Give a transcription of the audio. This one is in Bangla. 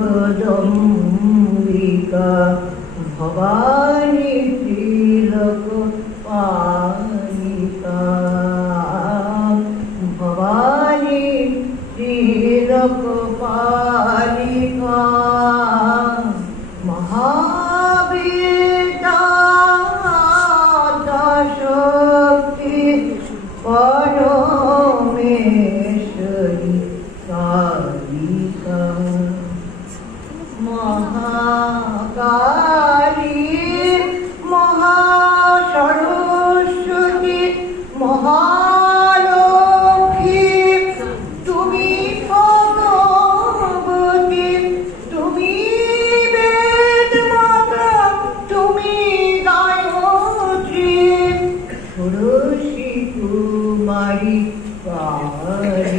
জগদম্बिका ভবানী ত্রিলোকপালিকা ভবানী ত্রিলোকপালিকা মহাবিদ্যা শক্তি পরমেশ্বরী কালিকা মহাকালী মহাসরস্বতী মহালক্ষ্মী তুমি ভগবতী তুমি বেদমাতা তুমি গায়ত্রী ষোড়শী কুমারী কালী